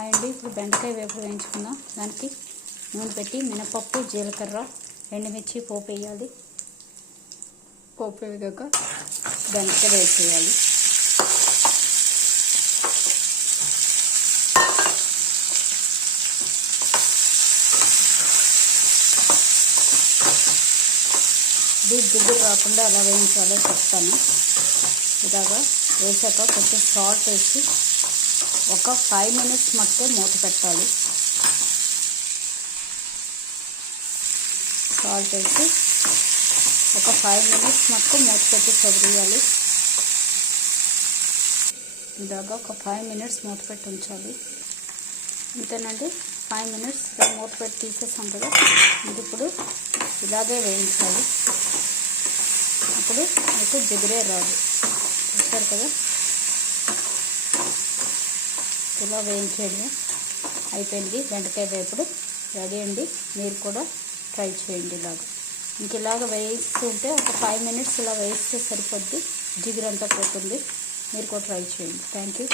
అండి ఇప్పుడు బెండకాయ వేపు వేయించుకుందాం. దానికి నూనె పెట్టి మినపప్పు జీలకర్ర ఎండుమిర్చి పోపు వేయాలి. పోపు వేగాక బెండకాయ వేసేయాలి ఇది జిగురు రాకుండా ఎలా వేయించాలో చెప్తాను. ఇలాగా వేసాక కొంచెం సాల్ట్ వేసి ఒక ఫైవ్ మినిట్స్ మట్టే మూత పెట్టాలి. సాల్ట్ వేసి ఒక ఫైవ్ మినిట్స్ మట్టు మూత పెట్టి చదివేయాలి. ఇలాగా ఒక ఫైవ్ మినిట్స్ మూత పెట్టి ఉంచాలి. అంతేనండి ఫైవ్ మినిట్స్ మూత పెట్టి తీసేసాం కదా. ఇది ఇప్పుడు ఇలాగే వేయించాలి. అప్పుడు మీకు జిగురే రాదు. చూస్తారు కదా? ఇలా వేయించేయండి. అయిపోయింది. బెండకాయ వేపుడు రెడీ అండి. మీరు కూడా ట్రై చేయండి ఇలాగ. ఇంక ఇలాగ వేయిస్తుంటే ఒక ఫైవ్ మినిట్స్ ఇలా వేయిస్తే సరిపోద్ది. జిగురంతా పోతుంది. మీరు కూడా ట్రై చేయండి. Thank you.